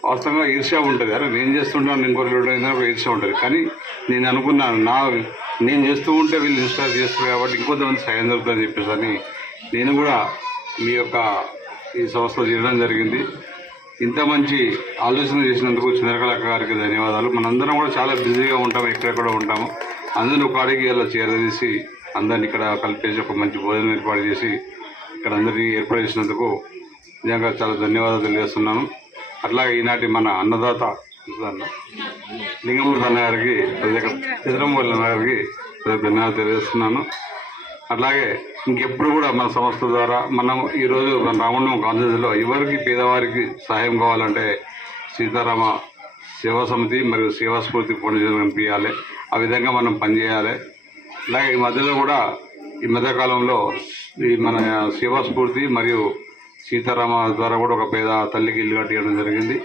వాస్తవంగా ఈర్ష్య ఉంటుంది. అరే నేను చేస్తుంటాను, ఇంకొకరు ఒక ఈర్ష్య ఉంటుంది. కానీ నేను అనుకున్నాను, నేను చేస్తూ ఉంటే వీళ్ళు ఇన్స్టాల్ చేస్తారు కాబట్టి ఇంకొంతమంది సాయం జరుగుతుందని చెప్పేసి అని నేను కూడా మీ యొక్క ఈ సంస్థలో చేరడం జరిగింది. ఇంత మంచి ఆలోచన చేసినందుకు చంద్రకళక్క గారికి ధన్యవాదాలు. మనందరం కూడా చాలా బిజీగా ఉంటాము, ఎక్కడెక్కడ ఉంటాము. అందరిని ఒక అడిగి ఇలా చేరదీసి అందరిని ఇక్కడ కలిపేసి ఒక మంచి భోజనం ఏర్పాటు చేసి ఇక్కడ అందరినీ ఏర్పాటు చేసినందుకు నిజంగా చాలా ధన్యవాదాలు తెలియజేస్తున్నాను. అట్లాగే ఈనాటి మన అన్నదాత లింగమూర్తి అన్న గారికి, చిత్రంబోలి అన్న గారికి ధన్యవాదాలు తెలియజేస్తున్నాను. అట్లాగే ఇంకెప్పుడు కూడా మన సంస్థ ద్వారా మనం ఈరోజు మన రామగుండం కాన్స్టిట్యూన్సీలో ఎవరికి పేదవారికి సహాయం కావాలంటే సీతారామ సేవా సమితి మరియు సేవా స్ఫూర్తి ఫౌండేషన్ పంపించాలి. ఆ విధంగా మనం పనిచేయాలి. అలాగే ఈ మధ్యలో కూడా ఈ మధ్యకాలంలో ఈ మన సేవా స్ఫూర్తి మరియు సీతారామ ద్వారా కూడా ఒక పేద తల్లికి ఇల్లు కట్టించడం జరిగింది.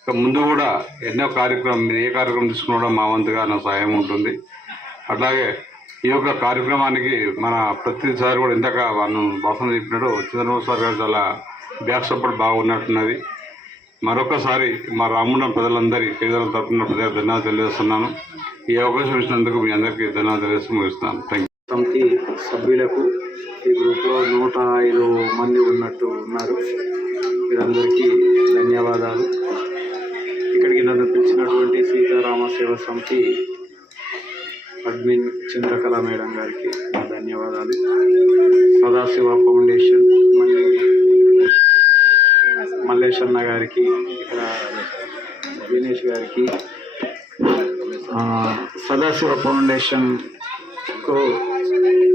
ఇక ముందు కూడా ఎన్నో కార్యక్రమం, మీరు ఏ కార్యక్రమం తీసుకున్నాడో మా వంతుగా నా సహాయం ఉంటుంది. అట్లాగే ఈ యొక్క కార్యక్రమానికి మన ప్రతిసారి కూడా ఇందాక మనం వాసన చెప్పినట్టు చంద్రబాబు సార్ గారు చాలా బ్యాక్ సపోర్ట్ బాగున్నట్టున్నది. మరొకసారి మా రామగుండం ప్రజలందరి పేదల తరఫున ప్రజలకు ధన్యవాదాలు తెలియజేస్తున్నాను. ఈ అవకాశం ఇచ్చినందుకు మీ అందరికీ ధన్యవాదాలు తెలియజేస్తూ ముగిస్తున్నాను. Thank you. సమితి సభ్యులకు ఈ గ్రూప్లో 105 మంది ఉన్నట్టు ఉన్నారు. వీరందరికీ ధన్యవాదాలు. ఇక్కడికి నన్ను పిలిచినటువంటి సీతారామ సేవా సమితి అడ్మిన్ చంద్రకళ మేడం గారికి ధన్యవాదాలు. సదాశివ ఫౌండేషన్ మల్లేశన్న గారికి, ఇక్కడ దినేష్ గారికి, సదాశివ ఫౌండేషన్కు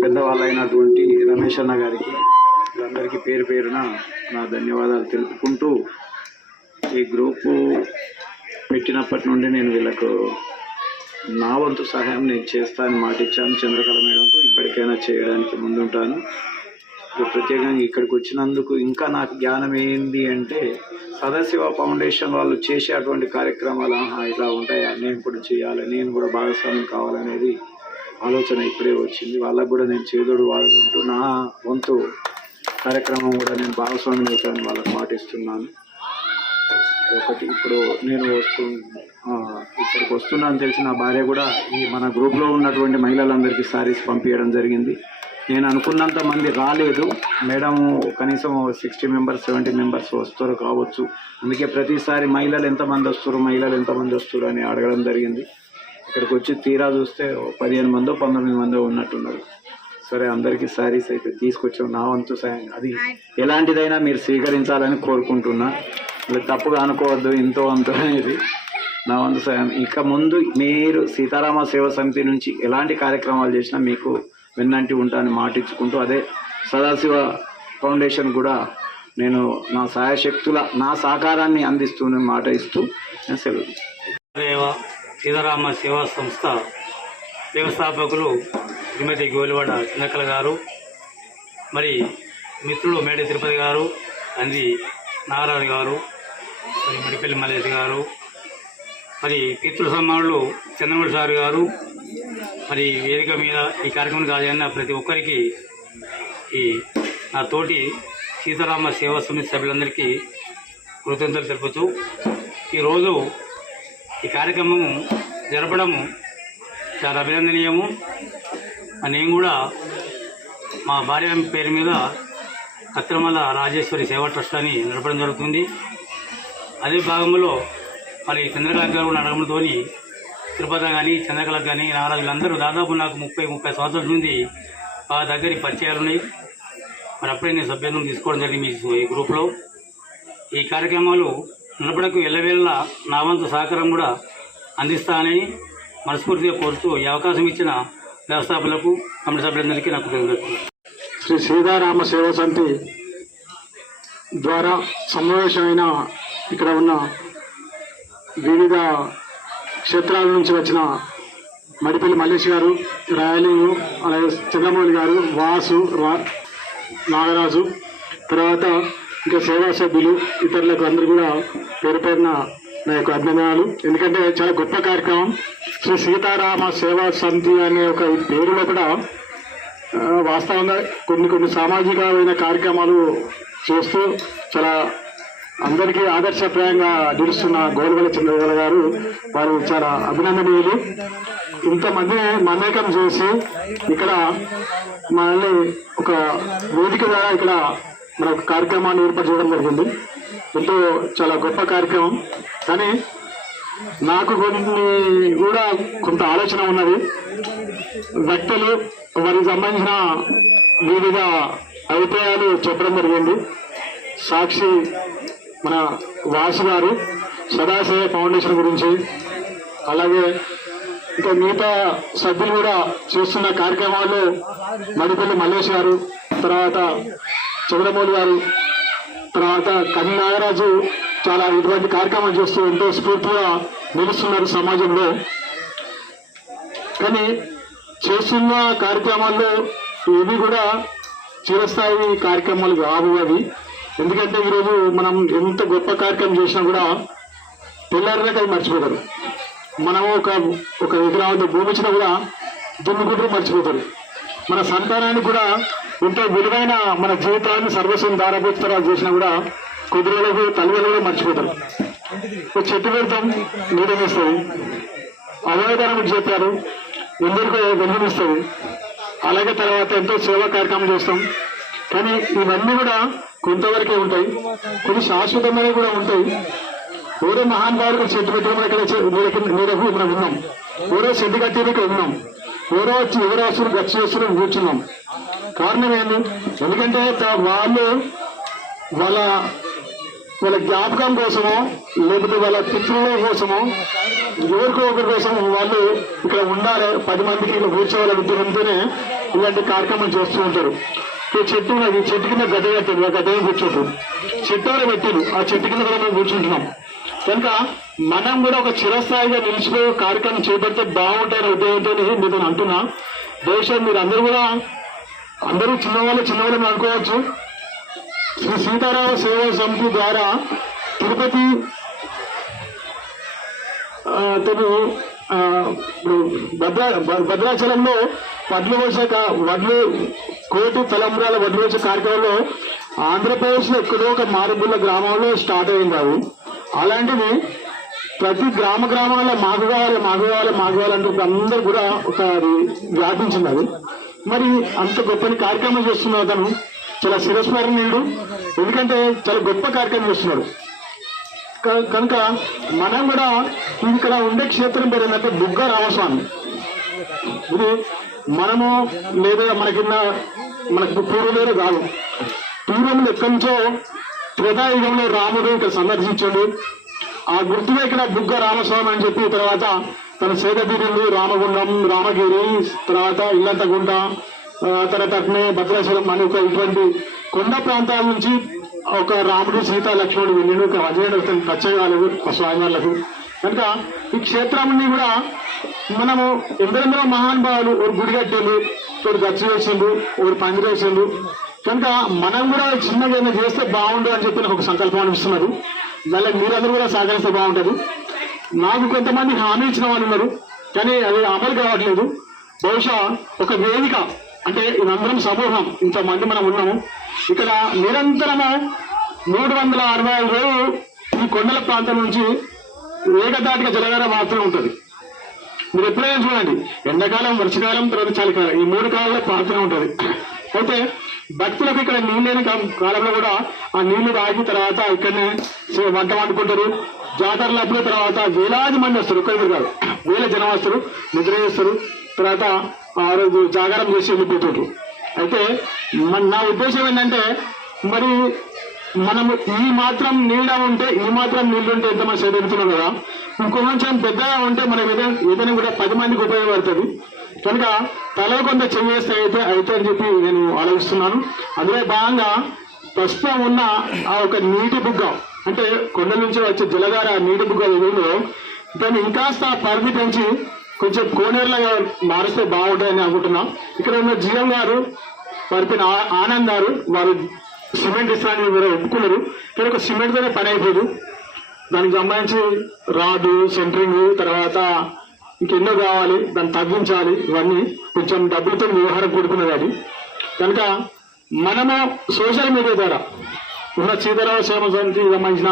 పెద్దవాళ్ళైనటువంటి రమేష్ అన్న గారికి, వీళ్ళందరికీ పేరు పేరున నా ధన్యవాదాలు తెలుపుకుంటూ, ఈ గ్రూపు పెట్టినప్పటి నుండి నేను వీళ్ళకు నా వంతు సహాయం నేను చేస్తానని మాట ఇచ్చాను చంద్రకళ మేడంకు. ఇప్పటికైనా చేయడానికి ముందుంటాను. ప్రత్యేకంగా ఇక్కడికి వచ్చినందుకు ఇంకా నాకు జ్ఞానం ఏంది అంటే, సదాశివ ఫౌండేషన్ వాళ్ళు చేసే అటువంటి కార్యక్రమాలు ఇలా ఉంటాయా, నేను కూడా చేయాలి, నేను కూడా భాగస్వామ్యం కావాలనేది ఆలోచన ఇప్పుడే వచ్చింది. వాళ్ళకు కూడా నేను చేదోడు వాడుకుంటూ నా వంతు కార్యక్రమం కూడా నేను భాగస్వామ్యం అవుతానని వాళ్ళకు మాటిస్తున్నాను. ఒకటి, ఇప్పుడు నేను ఇక్కడికి వస్తున్నాను తెలిసి నా భార్య కూడా ఈ మన గ్రూప్లో ఉన్నటువంటి మహిళలందరికీ సారీస్ పంపించడం జరిగింది. నేను అనుకున్నంత మంది రాలేదు మేడం, కనీసం 60 మెంబర్స్ 70 మెంబర్స్ వస్తారు కావచ్చు. అందుకే ప్రతిసారి మహిళలు ఎంతమంది వస్తారు అని అడగడం జరిగింది. ఇక్కడికి వచ్చి తీరా చూస్తే 15 మందో 19 మందో ఉన్నట్టున్నారు. సరే, అందరికీ శారీస్ అయితే తీసుకొచ్చాం. నా వంతు సాయం అది ఎలాంటిదైనా మీరు స్వీకరించాలని కోరుకుంటున్నా. తప్పుగా అనుకోవద్దు, ఇంతో అంతో అనేది నా వంతు సాయం. ఇక ముందు మీరు సీతారామ సేవా సమితి నుంచి ఎలాంటి కార్యక్రమాలు చేసినా మీకు వెన్నంటి ఉంటానని మాటించుకుంటూ, అదే సదాశివ ఫౌండేషన్ కూడా నేను నా సాయశక్తుల నా సహకారాన్ని అందిస్తూనే మాట ఇస్తూ నేను సెలవు. సీతారామ సేవా సంస్థ వ్యవస్థాపకులు శ్రీమతి గోలివాడ చిన్నకళ గారు, మరి మిత్రులు మేడి తిరుపతి గారు, అంది నాగరాజు గారు, మరి మడిపల్లి మల్లేష్ గారు, మరి పితృ సమ్మానులు చంద్రమూడి సార్ గారు, మరి వేదిక మీద ఈ కార్యక్రమం కాదన్న ప్రతి ఒక్కరికి ఈ నా తోటి సీతారామ సేవా సమితి సభ్యులందరికీ కృతజ్ఞతలు తెలుపుతూ ఈరోజు ఈ కార్యక్రమం జరపడము చాలా అభినందనీయము. నేను కూడా మా భార్య పేరు మీద కత్తిరమల్ల రాజేశ్వరి సేవా ట్రస్ట్ అని నడపడం జరుగుతుంది. అదే భాగంలో మరి చంద్రకళ గారు నడవడంతో తిరుపతి కానీ చంద్రకళ కానీ నారాజులందరూ దాదాపు నాకు 30 సంవత్సరాల నుండి ఆ దగ్గరికి పరిచయాలు ఉన్నాయి. మరి అప్పుడే నేను సభ్యత్వం తీసుకోవడం జరిగింది ఈ గ్రూప్లో. ఈ కార్యక్రమాలు నడపడకు ఎల్లవేళ నా వంతు సహకారం కూడా అందిస్తానని మనస్ఫూర్తిగా కోరుతూ ఈ అవకాశం ఇచ్చిన వ్యవస్థాపకులకు కమిటీ సభ్యులందరికీ నాకు కృతజ్ఞతలు. శ్రీ సీతారామ సేవా సమితి ద్వారా సమావేశమైన ఇక్కడ ఉన్న వివిధ క్షేత్రాల నుంచి వచ్చిన మడిపల్లి మల్లేష్ గారు, రాయలింగు, అలాగే చంద్రమౌళి గారు, వాసు, నాగరాజు, తర్వాత ఇంకా సేవా సభ్యులు ఇతరులకు అందరూ కూడా పేరు పేరున నా యొక్క అభినందనాలు. ఎందుకంటే చాలా గొప్ప కార్యక్రమం. శ్రీ సీతారామ సేవా సమితి అనే ఒక పేరులో కూడా వాస్తవంగా కొన్ని సామాజికమైన కార్యక్రమాలు చేస్తూ చాలా అందరికీ ఆదర్శప్రాయంగా నిలుస్తున్న గోల్వల చంద్రగల గారు, వారు చాలా అభినందనీయులు. ఇంతమంది మమేకం చేసి ఇక్కడ మనల్ని ఒక వేదిక ద్వారా ఇక్కడ మన ఒక కార్యక్రమాన్ని ఏర్పాటు చేయడం జరిగింది. ఎంతో చాలా గొప్ప కార్యక్రమం. కానీ నాకు కూడా కొంత ఆలోచన ఉన్నది. వ్యక్తులు వారికి సంబంధించిన వివిధ అభిప్రాయాలు చెప్పడం జరిగింది. సాక్షి మన వాసు గారు సదాశయ ఫౌండేషన్ గురించి, అలాగే ఇంకా మిగతా సభ్యులు కూడా చేస్తున్న కార్యక్రమాల్లో మడిపల్లి మల్లేష్ గారు, తర్వాత చంద్రమౌళి గారు, తర్వాత కవి నాగరాజు చాలా ఇటువంటి కార్యక్రమాలు చేస్తూ ఎంతో స్ఫూర్తిగా నిలుస్తున్నారు సమాజంలో. కానీ చేస్తున్న కార్యక్రమాల్లో ఇవి కూడా చిరస్థాయి కార్యక్రమాలు కావు అవి. ఎందుకంటే ఈరోజు మనం ఎంత గొప్ప కార్యక్రమం చేసినా కూడా తెల్లారినాక అది మర్చిపోతారు. మనము ఒక ఎకరాంత భూమి ఇచ్చినా కూడా దున్నుకుంటూ మర్చిపోతారు. మన సంతానానికి కూడా ఎంతో విలువైన మన జీవితాన్ని సర్వస్వం దారపోతరాలు చేసినా కూడా కొద్ది రోజులకు తల్లిదండ్రులు కూడా మర్చిపోతారు. ఒక చెట్టు పెడతాం, నీడని ఇస్తుంది. అవయవదానం చెప్పారు, ఎందరికో వెలుగునిస్తుంది. అలాగే తర్వాత ఎంతో సేవా కార్యక్రమం చేస్తాం. కానీ ఇవన్నీ కూడా కొంతవరకే ఉంటాయి, కొన్ని శాశ్వతమైనవి కూడా ఉంటాయి. ఎవరో మహానుభావులు చెట్టు పెట్టడం ఇక్కడ నీడకు మనం ఉన్నాం, ఎవరో చెట్టు కట్టేది ఇక్కడ ఉన్నాం, ఎవరో వస్తువులు గచ్చి వస్తువులు కూర్చున్నాం. కారణం ఏంటి? ఎందుకంటే వాళ్ళ జ్ఞాపకం కోసమో లేకపోతే వాళ్ళ పితృల కోసమో ఎవరికో ఒకరి కోసం వాళ్ళు ఇక్కడ ఉండాలి, 10 మందికి ఇక్కడ కూర్చోవాలి ఉద్యోగంతోనే ఇలాంటి కార్యక్రమం చేస్తూ ఉంటారు. చెట్టు ఉన్నది, చెట్టు కింద గడ్డ కట్టారు, ఆ గడ్డ కూర్చుంటారు, చెట్టు పెట్టారు, ఆ చెట్టు కింద కూడా మేము కూర్చుంటున్నాం. కనుక మనం కూడా ఒక చిరస్థాయిగా నిలిచిపోయే కార్యక్రమం చేపడితే బాగుంటాయని ఉద్యోగంతో మీతో అంటున్నా. బహుశా మీరు అందరూ చిన్నవాళ్ళని అనుకోవచ్చు. శ్రీ సీతారామ సేవా సమితి ద్వారా తిరుపతి భద్రాచలంలో వడ్లు కోటి తలంబ్రాల వడ్లు వచ్చే కార్యక్రమంలో ఆంధ్రప్రదేశ్లో ఎక్కడో ఒక మారుమూల గ్రామంలో స్టార్ట్ అయింది. అవి అలాంటివి ప్రతి గ్రామాల్లో మాకు కావాలంటే అందరూ కూడా ఒక వ్యాపించింది. అది మరి అంత గొప్పని కార్యక్రమం చేస్తున్నారు. అతను చాలా శిరస్మరణీయుడు, ఎందుకంటే చాలా గొప్ప కార్యక్రమం చేస్తున్నాడు. కనుక మనం కూడా ఇక్కడ ఉండే క్షేత్రం పేరు ఏంటంటే బుగ్గ రామస్వామి. ఇది మనము లేదా మనకు పూర్వలేరు కాదు. పూర్వములు ఎక్కడి నుంచో త్రేతాయుగంలో రాముడు ఇక్కడ సందర్శించాడు. ఆ గుర్తుగా ఇక్కడ బుగ్గ రామస్వామి అని చెప్పి తర్వాత తన సేదతీరులు రామగుండం, రామగిరి, తర్వాత ఇల్లంతగుంట, తర్వాత అట్నే భద్రాచలం అని ఇటువంటి కొండ ప్రాంతాల నుంచి ఒక రాముడు, సీత, లక్ష్మణుడు వెళ్ళిండు. ఒక అజయుడు టచ్ కాలేదు స్వామివార్లకు. కనుక ఈ క్షేత్రాన్ని కూడా మనము ఎందరెందరో మహానుభావులు ఒక గుడి కట్టిండు, ఒకటి గచ్చు వేసిండు, ఒకటి పందిరి వేసిండు. కనుక మనం కూడా చిన్నగా ఏమైనా చేస్తే బాగుండు అని చెప్పి నాకు ఒక సంకల్పం అనిపిస్తున్నారు. దానికి మీరందరూ కూడా సహకరిస్తే బాగుంటుంది. నాకు కొంతమంది హామీ ఇచ్చిన వాళ్ళు ఉన్నారు, కానీ అది అమలు కావట్లేదు. బహుశా ఒక వేదిక అంటే ఇదందరం సమూహం, ఇంతమంది మనం ఉన్నాము. ఇక్కడ నిరంతరము 365 రోజులు ఈ కొండల ప్రాంతం నుంచి ఏకదాటిగా జలధార మాత్రమే ఉంటుంది. మీరు ఎప్పుడైనా చూడండి, ఎండాకాలం, వర్షకాలం, తర్వాత చలికాలం, ఈ 3 కాలంలో ప్రాంతం ఉంటుంది. అయితే భక్తులకు ఇక్కడ నీళ్ళు లేని కాలంలో కూడా ఆ నీళ్లు తాగి తర్వాత ఇక్కడనే వంట వండుకుంటారు. జాతరలప్పుడు తర్వాత వేలాది మంది వస్తారు, ఒక్కరికి కాదు, వేల జనం వస్తారు, నిద్ర చేస్తారు, తర్వాత ఆ రోజు జాగారం చేసి వెళ్ళిపోతుంటారు. అయితే నా ఉద్దేశం ఏంటంటే, మరి మనము ఈ మాత్రం నీడ ఉంటే, ఈ మాత్రం నీళ్లు ఉంటే ఎంతమంది సేద ఎడుతున్నాం కదా, ఇంకొంచెం పెద్దగా ఉంటే మనం ఏదైనా కూడా 10 మందికి ఉపయోగపడుతుంది. కనుక తల కొంత చెయ్యేస్తే అయితే అని చెప్పి నేను ఆలోచిస్తున్నాను. అందులో భాగంగా ప్రస్తుతం ఉన్న ఆ ఒక నీటి బుగ్గ, అంటే కొండల నుంచి వచ్చే జలధార నీటి బుగ్గ ఏదో దాన్ని ఇంకాస్త పరిధి పెంచి కొంచెం కోనేరులాగా మారిస్తే బాగుంటుందని అనుకుంటున్నాం. ఇక్కడ ఉన్న జీఎం గారు, వారి ఆనంద్ గారు, వారు సిమెంట్ ఇస్తారని మీరు ఒప్పుకున్నారు. కానీ ఒక సిమెంట్తోనే పని అయిపోదు, దానికి సంబంధించి రాడు, సెంటరింగ్, తర్వాత ఇంకెన్నో కావాలి, దాన్ని తగ్గించాలి. ఇవన్నీ కొంచెం డబ్బులతో వ్యవహారం కూడుకున్నది అది. కనుక మనము సోషల్ మీడియా ద్వారా ఉన్న సీతారామ సేవ సమితికి సంబంధించిన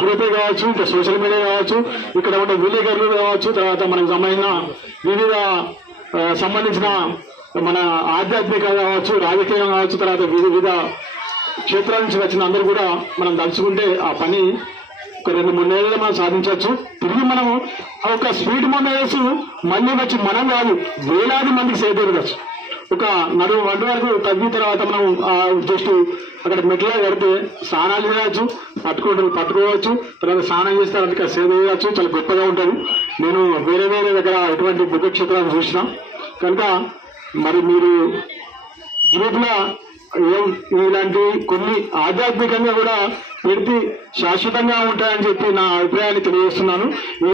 గ్రూపే కావచ్చు, ఇంకా సోషల్ మీడియా కావచ్చు, ఇక్కడ ఉన్న విలేకరులు కావచ్చు, తర్వాత మనకు సంబంధించిన వివిధ సంబంధించిన మన ఆధ్యాత్మిక కావచ్చు, రాజకీయం కావచ్చు, తర్వాత వివిధ క్షేత్రాల నుంచి వచ్చిన అందరూ కూడా మనం తలుచుకుంటే ఆ పని ఒక 2-3 నెలల్లో మనం సాధించవచ్చు. తిరిగి మనము ఒక స్వీట్ మొన్న వేసి మళ్ళీ వచ్చి మనం కాదు, వేలాది మందికి సేకరించవచ్చు. ఒక నడుము వంట వరకు తగ్గిన తర్వాత మనం జస్ట్ అక్కడ మెట్లా కడితే స్నానాలు చేయవచ్చు, పట్టుకోవచ్చు, తర్వాత స్నానం చేస్తే అందుకే సేవ చేయవచ్చు. చాలా గొప్పగా ఉంటుంది. నేను వేరే దగ్గర ఎటువంటి బుద్ధ క్షేత్రాలు చూసినా. కనుక మరి మీరు గ్రూప్లో ఇలాంటి కొన్ని ఆధ్యాత్మికంగా కూడా పెడితే శాశ్వతంగా ఉంటాయని చెప్పి నా అభిప్రాయాన్ని తెలియజేస్తున్నాను.